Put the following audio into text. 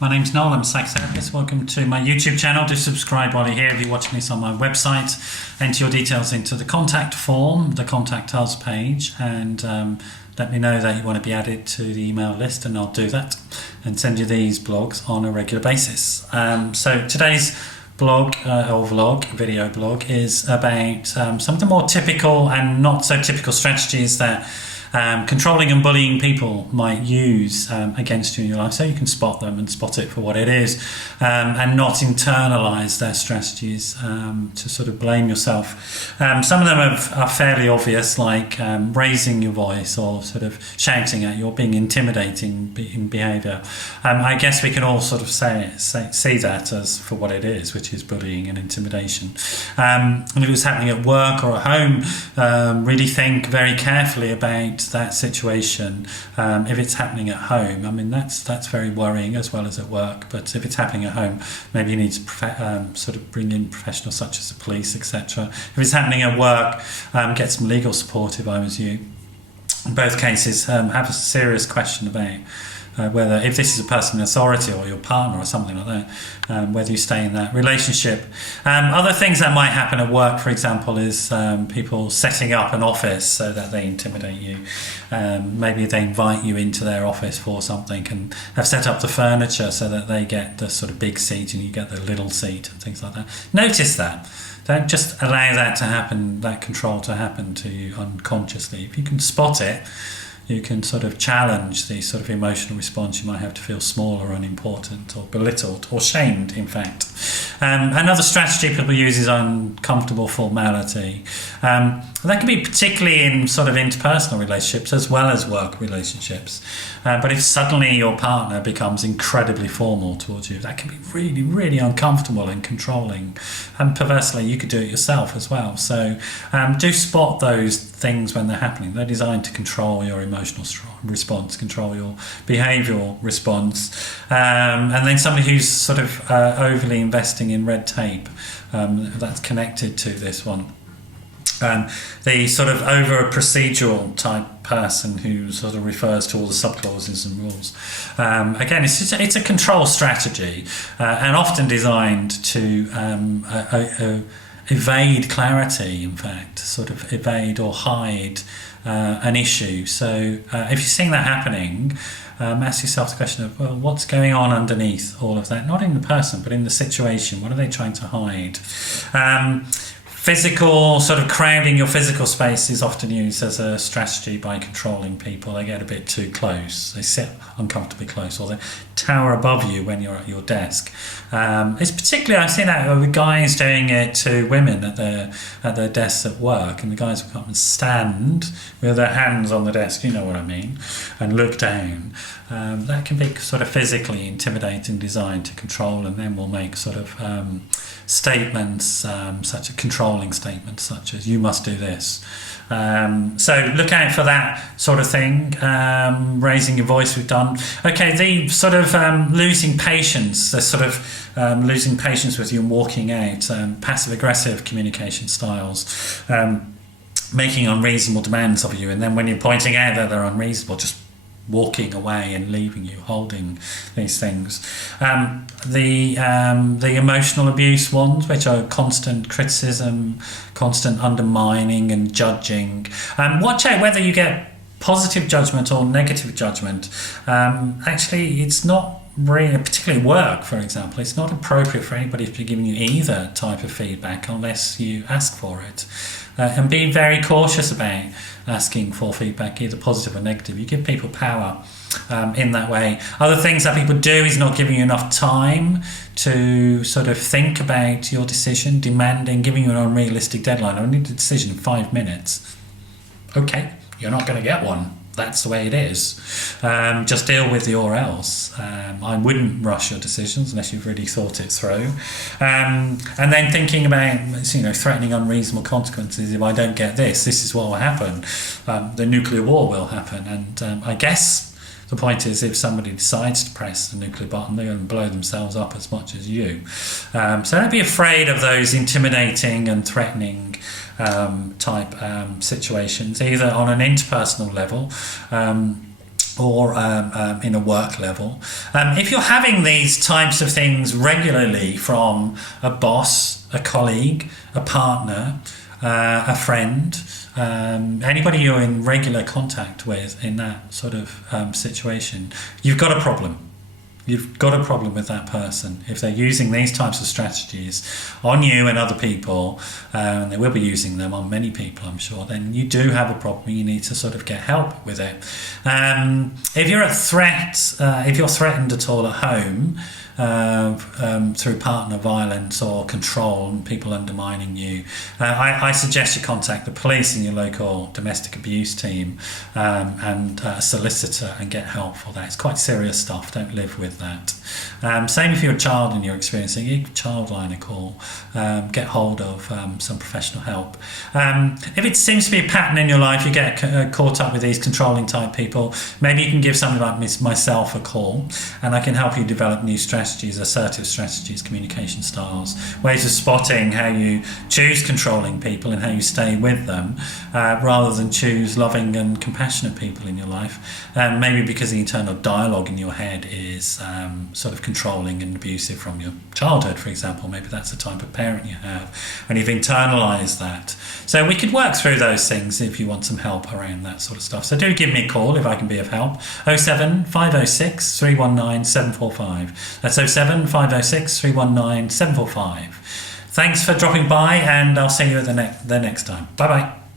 My name's Noel, I'm a psychotherapist. Welcome to my YouTube channel. Do subscribe while you're here. If you're watching this on my website, enter your details into the contact form, the Contact Us page, and let me know that you want to be added to the email list, and I'll do that and send you these blogs on a regular basis. So today's blog or vlog, video blog, is about some of the more typical and not so typical strategies that controlling and bullying people might use against you in your life, so you can spot them and spot it for what it is, and not internalize their strategies to sort of blame yourself. Some of them are fairly obvious, like raising your voice or sort of shouting at you or being intimidating in behaviour. I guess we can all sort of see that as for what it is, which is bullying and intimidation. And if it was happening at work or at home, really think very carefully about that situation. If it's happening at home, I mean that's very worrying as well as at work, but if it's happening at home, maybe you need to sort of bring in professionals such as the police, etc. If it's happening at work, get some legal support if I was you. In both cases, have a serious question about whether, if this is a person in authority or your partner or something like that, whether you stay in that relationship. Other things that might happen at work, for example, is people setting up an office so that they intimidate you. Maybe they invite you into their office for something and have set up the furniture so that they get the sort of big seat and you get the little seat and things like that. Notice that. Don't just allow that to happen, that control to happen to you unconsciously. If you can spot it, you can sort of challenge the sort of emotional response you might have to feel small or unimportant or belittled or shamed, in fact. Another strategy people use is uncomfortable formality. That can be particularly in sort of interpersonal relationships as well as work relationships. But if suddenly your partner becomes incredibly formal towards you, that can be really, really uncomfortable and controlling. And perversely, you could do it yourself as well. So do spot those things when they're happening. They're designed to control your emotional response, control your behavioural response. And then somebody who's sort of overly investing in red tape, that's connected to this one. The sort of over procedural type person who sort of refers to all the subclauses and rules. Again, it's a control strategy, and often designed to evade clarity, in fact, sort of evade or hide an issue. So if you're seeing that happening, ask yourself the question of, well, what's going on underneath all of that? Not in the person, but in the situation. What are they trying to hide? Physical, sort of crowding your physical space is often used as a strategy by controlling people. They get a bit too close. They sit uncomfortably close, or they tower above you when you're at your desk. It's particularly, I've seen that with guys doing it to women at their desks at work, and the guys will come and stand with their hands on the desk, you know what I mean, and look down. That can be sort of physically intimidating, designed to control, and then will make sort of statements, such a controlling statement, such as "you must do this." So look out for that sort of thing. Raising your voice, we've done. Okay, the sort of losing patience, the sort of losing patience with you and walking out, passive-aggressive communication styles, making unreasonable demands of you, and then when you're pointing out that they're unreasonable, just walking away and leaving you holding these things. The emotional abuse ones, which are constant criticism, constant undermining and judging. Watch out whether you get positive judgment or negative judgment. Actually, it's not really, particularly work, for example, it's not appropriate for anybody to be giving you either type of feedback unless you ask for it. And be very cautious about asking for feedback, either positive or negative. You give people power in that way. Other things that people do is not giving you enough time to sort of think about your decision, demanding, giving you an unrealistic deadline. I need a decision in 5 minutes. Okay, you're not going to get one. That's the way it is. Just deal with the or else. I wouldn't rush your decisions unless you've really thought it through. And then thinking about, threatening unreasonable consequences. If I don't get this is what will happen. The nuclear war will happen. And I guess the point is, if somebody decides to press the nuclear button, they're going to blow themselves up as much as you. So don't be afraid of those intimidating and threatening type situations, either on an interpersonal level, or in a work level. If you're having these types of things regularly from a boss, a colleague, a partner, a friend, anybody you're in regular contact with in that sort of situation, you've got a problem. You've got a problem with that person. If they're using these types of strategies on you and other people, and they will be using them on many people, I'm sure, then you do have a problem. You need to sort of get help with it. If you're if you're threatened at all at home, through partner violence or control and people undermining you, I suggest you contact the police and your local domestic abuse team and a solicitor and get help for that. It's quite serious stuff. Don't live with that. Same if you're a child and you're experiencing it, give Childline a call. Get hold of some professional help. If it seems to be a pattern in your life, you get caught up with these controlling type people, maybe you can give somebody like myself a call and I can help you develop new strategies, assertive strategies, communication styles, ways of spotting how you choose controlling people and how you stay with them rather than choose loving and compassionate people in your life. Maybe because the internal dialogue in your head is sort of controlling and abusive from your childhood, for example. Maybe that's the type of parent you have and you've internalized that. So we could work through those things if you want some help around that sort of stuff. So do give me a call if I can be of help. 07 506 319 745. That's 07 506 319 745. Thanks for dropping by, and I'll see you at the next time. Bye bye.